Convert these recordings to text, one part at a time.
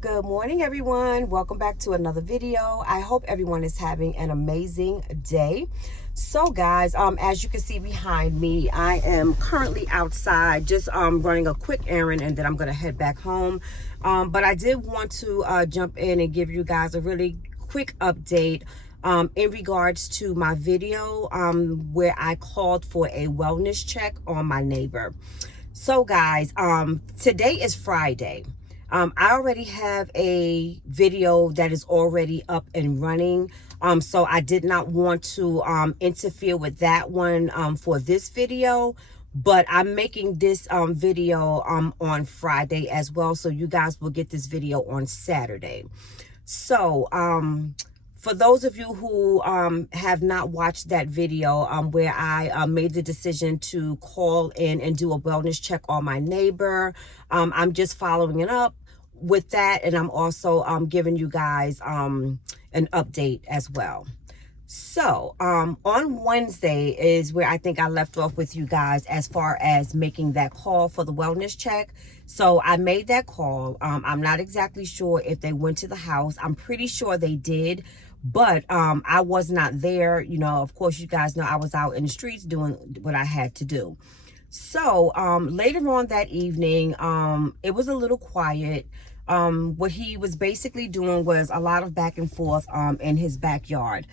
Good morning, everyone. Welcome back to another video. I hope everyone is having an amazing day. So guys, as you can see behind me, I am currently outside just running a quick errand, and then I'm going to head back home. But I did want to jump in and give you guys a really quick update in regards to my video where I called for a wellness check on my neighbor. So guys, today is Friday. I already have a video that is already up and running. So I did not want to interfere with that one for this video. But I'm making this video on Friday as well. So you guys will get this video on Saturday. So for those of you who have not watched that video where I made the decision to call in and do a wellness check on my neighbor, I'm just following it up with that, and I'm also giving you guys an update as well. So on Wednesday is where I think I left off with you guys as far as making that call for the wellness check. So I made that call. I'm not exactly sure if they went to the house. I'm pretty sure they did, but I was not there. You know, of course, you guys know I was out in the streets doing what I had to do. So later on that evening, it was a little quiet. What he was basically doing was a lot of back and forth in his backyard.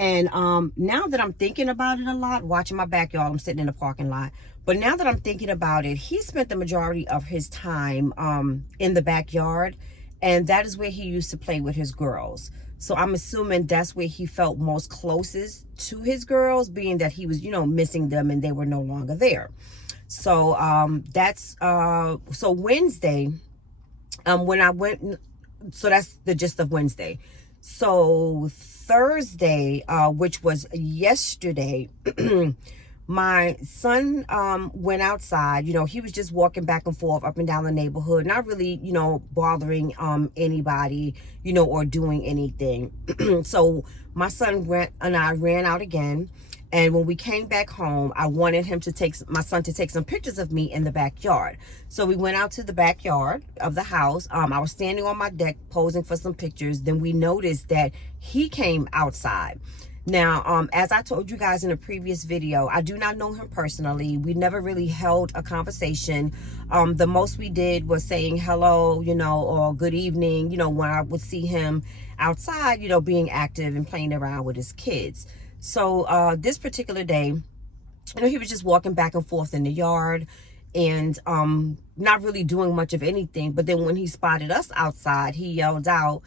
And now that I'm thinking about it a lot, watching my backyard, I'm sitting in the parking lot. But now that I'm thinking about it, he spent the majority of his time in the backyard. And that is where he used to play with his girls. So I'm assuming that's where he felt most closest to his girls, being that he was, you know, missing them and they were no longer there. So so Wednesday, when I went, so that's the gist of Wednesday. So Thursday, which was yesterday, my son went outside. You know, he was just walking back and forth up and down the neighborhood, not really, you know, bothering anybody, you know, or doing anything. So my son and I ran out again. And when we came back home, I wanted my son to take some pictures of me in the backyard. So we went out to the backyard of the house. I was standing on my deck posing for some pictures. Then we noticed that he came outside. Now, as I told you guys in a previous video, I do not know him personally. We never really held a conversation. The most we did was saying hello, you know, or good evening, you know, when I would see him outside, you know, being active and playing around with his kids. So this particular day, you know, he was just walking back and forth in the yard and not really doing much of anything. But then when he spotted us outside, he yelled out,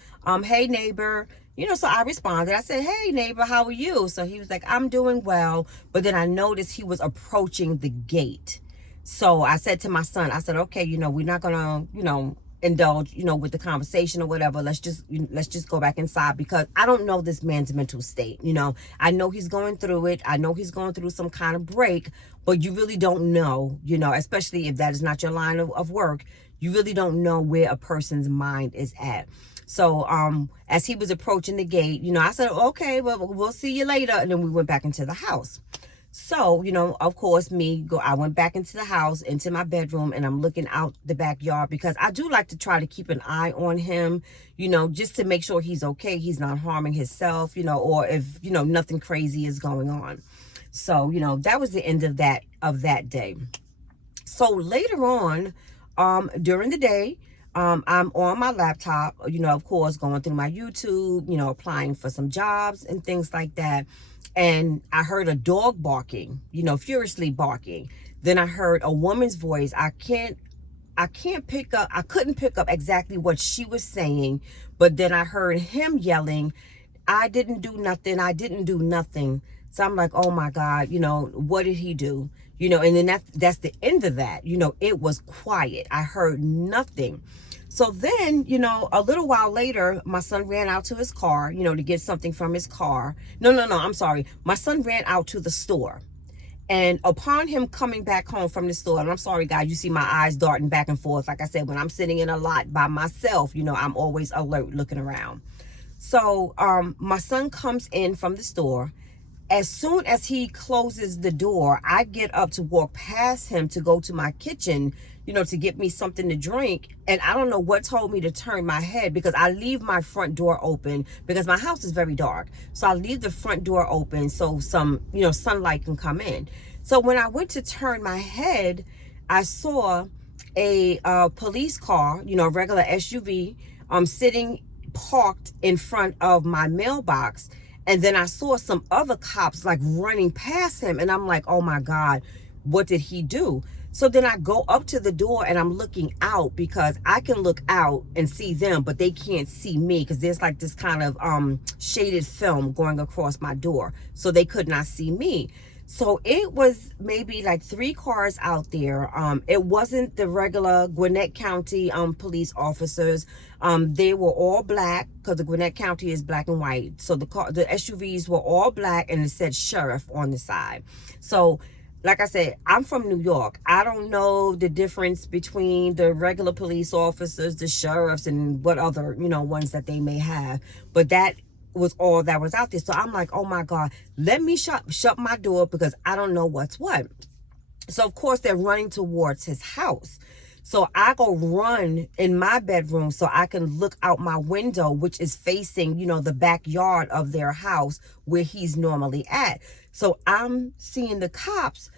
hey, neighbor. You know, so I responded. I said, hey, neighbor, how are you? So he was like, I'm doing well. But then I noticed he was approaching the gate. So I said to my son, I said, okay, you know, we're not going to, you know, indulge, you know, with the conversation or whatever. Let's just go back inside, because I don't know this man's mental state. You know, I know he's going through it. I know he's going through some kind of break, but you really don't know, you know, especially if that is not your line of work. You really don't know where a person's mind is at. So as he was approaching the gate, you know, I said, okay, well, we'll see you later. And then we went back into the house. So, you know, of course, I went back into the house, into my bedroom, and I'm looking out the backyard, because I do like to try to keep an eye on him, you know, just to make sure he's okay. He's not harming himself, you know, or if, you know, nothing crazy is going on. So, you know, that was the end of that day. So later on, during the day, I'm on my laptop, you know, of course, going through my YouTube, you know, applying for some jobs and things like that. And I heard a dog barking, you know, furiously barking. Then I heard a woman's voice. I couldn't pick up exactly what she was saying, but then I heard him yelling, I didn't do nothing. I didn't do nothing. So I'm like, oh my God, you know, what did he do? You know, and then that's the end of that. You know, it was quiet. I heard nothing. So then, you know, a little while later, my son ran out to his car, you know, to get something from his car. No, I'm sorry. My son ran out to the store. And upon him coming back home from the store, and I'm sorry, guys, you see my eyes darting back and forth. Like I said, when I'm sitting in a lot by myself, you know, I'm always alert looking around. So my son comes in from the store. As soon as he closes the door, I get up to walk past him to go to my kitchen to get me something to drink. And I don't know what told me to turn my head, because I leave my front door open because my house is very dark. So I leave the front door open so some, sunlight can come in. So when I went to turn my head, I saw a police car, a regular SUV, sitting parked in front of my mailbox. And then I saw some other cops like running past him. And I'm like, oh my God, what did he do? So then I go up to the door and I'm looking out, because I can look out and see them, but they can't see me because there's like this kind of shaded film going across my door. So they could not see me. So it was maybe like 3 cars out there. It wasn't the regular Gwinnett County police officers. They were all black, because the Gwinnett County is black and white. So the SUVs were all black, and it said sheriff on the side. So like I said, I'm from New York. I don't know the difference between the regular police officers, the sheriffs, and what other, ones that they may have. But that was all that was out there. So I'm like, oh my God, let me shut my door, because I don't know what's what. So of course they're running towards his house. So I go run in my bedroom so I can look out my window, which is facing, the backyard of their house where he's normally at. So I'm seeing the cops,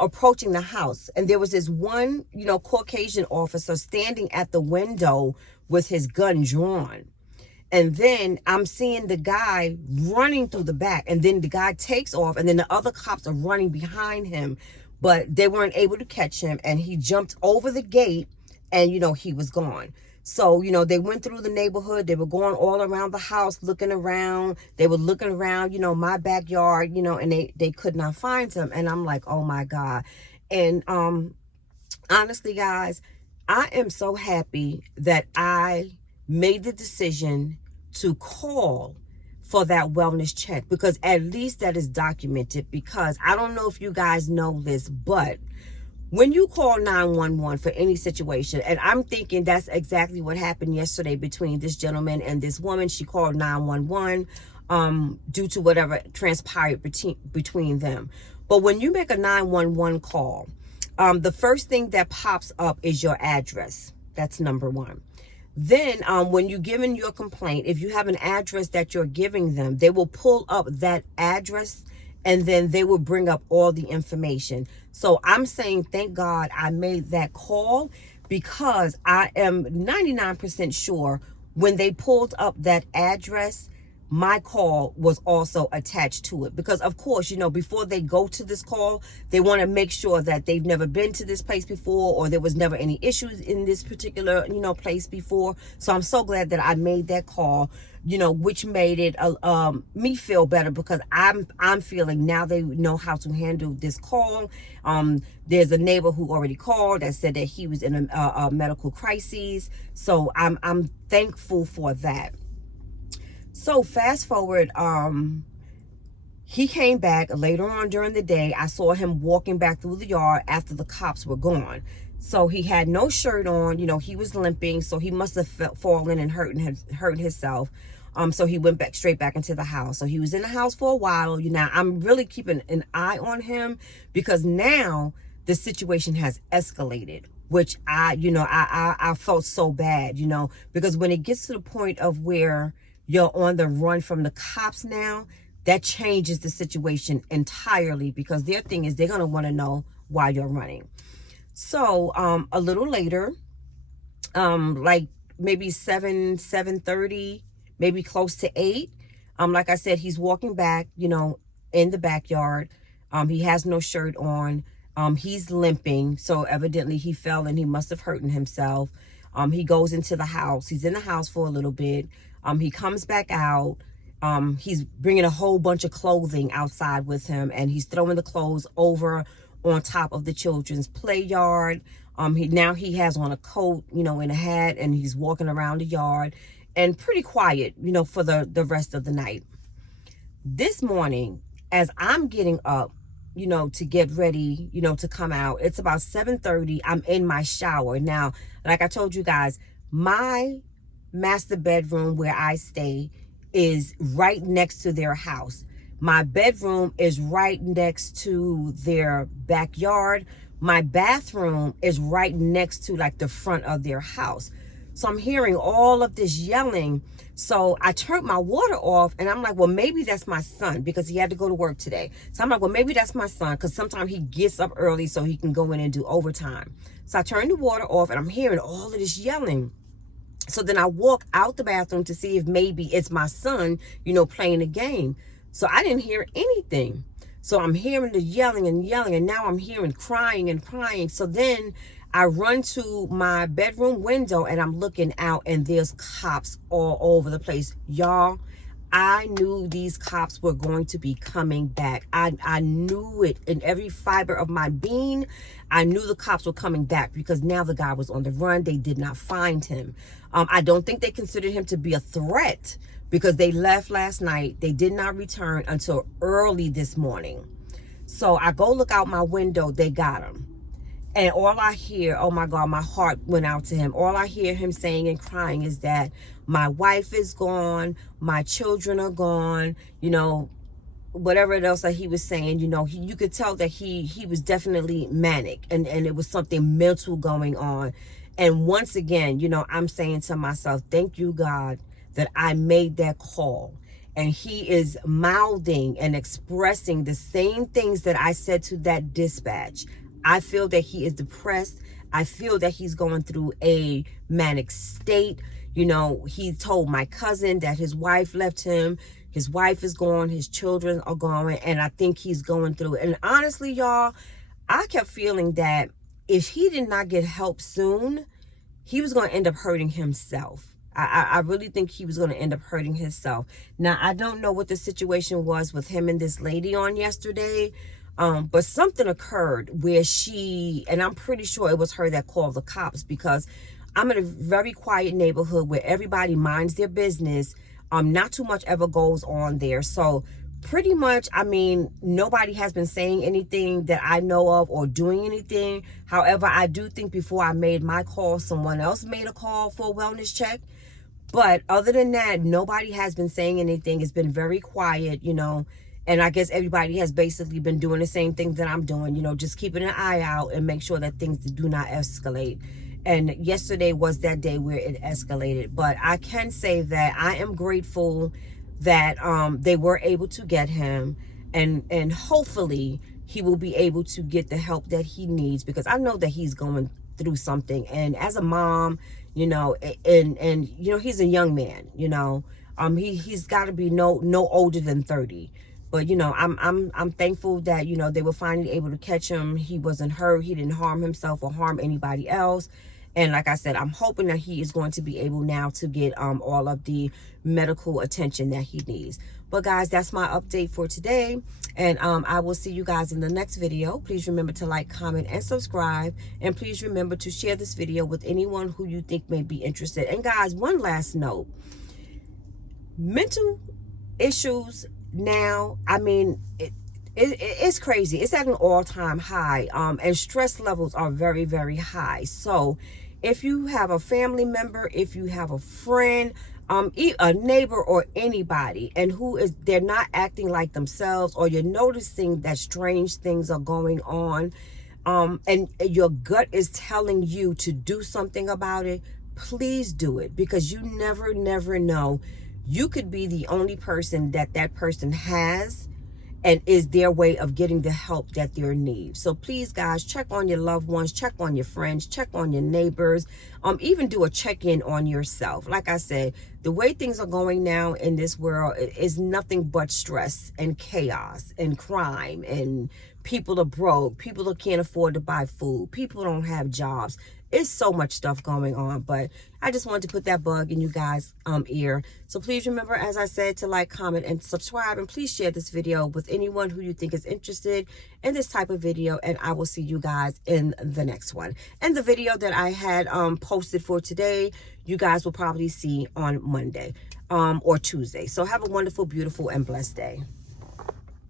approaching the house. And there was this one, Caucasian officer standing at the window with his gun drawn. And then I'm seeing the guy running through the back, and then the guy takes off, and then the other cops are running behind him, but they weren't able to catch him, and he jumped over the gate, and, he was gone. So, they went through the neighborhood. They were going all around the house, looking around. They were looking around, my backyard, and they could not find him. And I'm like, oh my God. And honestly, guys, I am so happy that I made the decision to call for that wellness check, because at least that is documented. Because I don't know if you guys know this, but when you call 911 for any situation, and I'm thinking that's exactly what happened yesterday between this gentleman and this woman. She called 911 due to whatever transpired between them. But when you make a 911 call, the first thing that pops up is your address. That's number one. Then when you give in your complaint, if you have an address that you're giving them, they will pull up that address, and then they will bring up all the information. So I'm saying, thank God I made that call, because I am 99% sure when they pulled up that address, my call was also attached to it. Because of course, before they go to this call, they want to make sure that they've never been to this place before, or there was never any issues in this particular, place before. So I'm so glad that I made that call, which made it me feel better, because I'm feeling now they know how to handle this call. There's a neighbor who already called that said that he was in a medical crisis. So I'm thankful for that. So fast forward, he came back later on during the day. I saw him walking back through the yard after the cops were gone. So he had no shirt on, he was limping. So he must have fallen and hurt himself. So he went straight back into the house. So he was in the house for a while. Now I'm really keeping an eye on him, because now the situation has escalated, which I felt so bad, because when it gets to the point of where you're on the run from the cops now, that changes the situation entirely, because their thing is they're going to want to know why you're running. So a little later, like maybe 7:30, maybe close to 8, like I said, he's walking back, in the backyard. He has no shirt on. He's limping. So evidently he fell and he must have hurt himself. He goes into the house. He's in the house for a little bit. He comes back out. He's bringing a whole bunch of clothing outside with him, and he's throwing the clothes over on top of the children's play yard. He has on a coat, and a hat, and he's walking around the yard, and pretty quiet, for the rest of the night. This morning, as I'm getting up, to get ready, to come out, it's about 7:30. I'm in my shower. Now, like I told you guys, my master bedroom where I stay is right next to their house. My bedroom is right next to their backyard, my bathroom is right next to like the front of their house. So I'm hearing all of this yelling. So I turned my water off, and I'm like, well, maybe that's my son, because he had to go to work today. So I'm like, well, maybe that's my son, because sometimes he gets up early so he can go in and do overtime. So I turned the water off, and I'm hearing all of this yelling. So then I walk out the bathroom to see if maybe it's my son, you know, playing a game. So I didn't hear anything. So I'm hearing the yelling and yelling, and now I'm hearing crying and crying. So then I run to my bedroom window, and I'm looking out, and there's cops all over the place. Y'all, I knew these cops were going to be coming back. I knew it in every fiber of my being. I knew the cops were coming back, because now the guy was on the run. They did not find him. I don't think they considered him to be a threat, because they left last night. They did not return until early this morning. So I go look out my window. They got him. And all I hear, oh my God, my heart went out to him. All I hear him saying and crying is that my wife is gone, my children are gone, you know, whatever else that he was saying. You know, you could tell that he was definitely manic, and it was something mental going on. And once again, you know, I'm saying to myself, thank you, God, that I made that call. And he is mouthing and expressing the same things that I said to that dispatch. I feel that he is depressed. I feel that he's going through a manic state. You know, he told my cousin that his wife left him. His wife is gone. His children are gone. And I think he's going through it. And honestly, y'all, I kept feeling that if he did not get help soon, he was going to end up hurting himself. I really think he was going to end up hurting himself. Now, I don't know what the situation was with him and this lady on yesterday. But something occurred where she, and I'm pretty sure it was her that called the cops, because I'm in a very quiet neighborhood where everybody minds their business. Not too much ever goes on there. So pretty much, I mean, nobody has been saying anything that I know of or doing anything. However, I do think before I made my call, someone else made a call for a wellness check. But other than that, nobody has been saying anything. It's been very quiet, you know. And I guess everybody has basically been doing the same thing that I'm doing, you know, just keeping an eye out and make sure that things do not escalate. And yesterday was that day where it escalated. But I can say that I am grateful that they were able to get him. And hopefully he will be able to get the help that he needs, because I know that he's going through something. And as a mom, you know, and you know, he's a young man, you know, he's got to be no older than 30. But, you know, I'm thankful that, you know, they were finally able to catch him. He wasn't hurt. He didn't harm himself or harm anybody else. And like I said, I'm hoping that he is going to be able now to get all of the medical attention that he needs. But guys, that's my update for today. And I will see you guys in the next video. Please remember to like, comment, and subscribe. And please remember to share this video with anyone who you think may be interested. And guys, one last note. Mental issues now, I mean, it's crazy. It's at an all-time high. And stress levels are very, very high. So if you have a family member, if you have a friend, a neighbor, or anybody, and they're not acting like themselves, or you're noticing that strange things are going on, and your gut is telling you to do something about it, please do it, because you never know. You could be the only person that person has, and is their way of getting the help that they need. So please, guys, check on your loved ones, check on your friends, check on your neighbors, even do a check-in on yourself. Like I said, the way things are going now in this world is nothing but stress and chaos and crime, and people are broke, people that can't afford to buy food, people don't have jobs. It's so much stuff going on, but I just wanted to put that bug in you guys' ear. So please remember, as I said, to like, comment, and subscribe, and please share this video with anyone who you think is interested in this type of video, and I will see you guys in the next one. And the video that I had posted for today, you guys will probably see on Monday or Tuesday. So have a wonderful, beautiful, and blessed day.